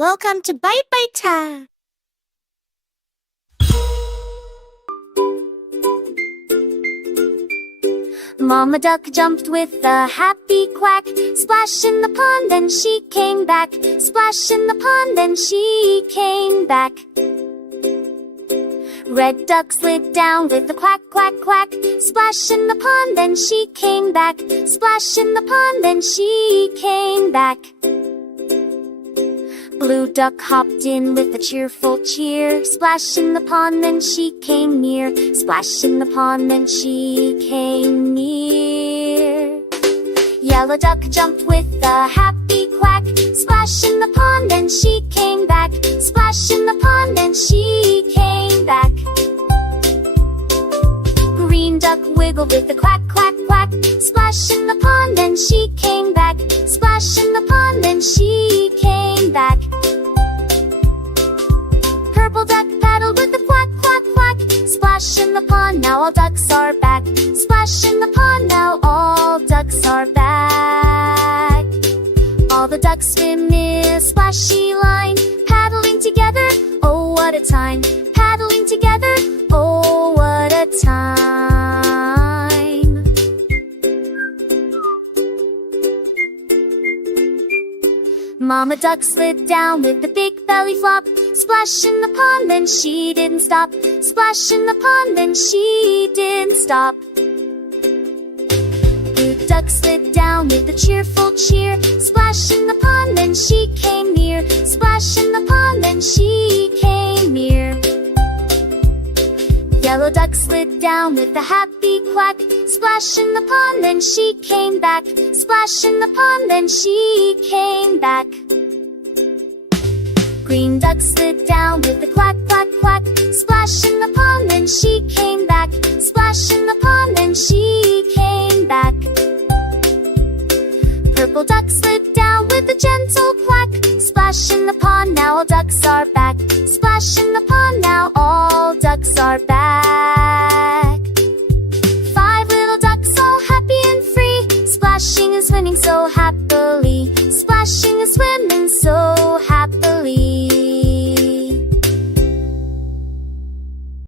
Welcome to Bite Bite Time. Mama Duck jumped with a happy quack. Splash in the pond, then she came back. Splash in the pond, then she came back. Red Duck slid down with a quack, quack, quack. Splash in the pond, then she came back. Splash in the pond, then she came back. Blue Duck hopped in with a cheerful cheer. Splash in the pond, then she came near. Splash in the pond, then she came near. Yellow Duck jumped with a happy quack. Splash in the pond, then she came back. Splash in the pond, then she came back. Green Duck wiggled with a quack, quack, quack. Splash in the pond, then she came back. Splash in the pond, then she came back. Purple Duck paddled with a quack, quack, quack. Splash in the pond, now all ducks are back. Splash in the pond, now all ducks are back. All the ducks swim in a splashy line, paddling together, oh what a time. Paddling together, oh what a time. Mama Duck slid down with a big belly flop. Splash in the pond, then she didn't stop. Splash in the pond, then she didn't stop. Blue Duck slid down with a cheerful cheer. Splash in the pond, then she came near. Splash in the pond, then she came near. Yellow Duck slid down with a happy quack. Splash in the pond, then she came back. Splash in the pond, then she came back. Green Duck slid down with a quack, quack, quack. Splash in the pond, then she came back. Splash in the pond, then she came back. Purple Duck slid down with a gentle quack. Splash in the pond, now all ducks are back. Splash in the pond, now all ducks are back. 5 little ducks all happy and free, splashing and swimming so happy.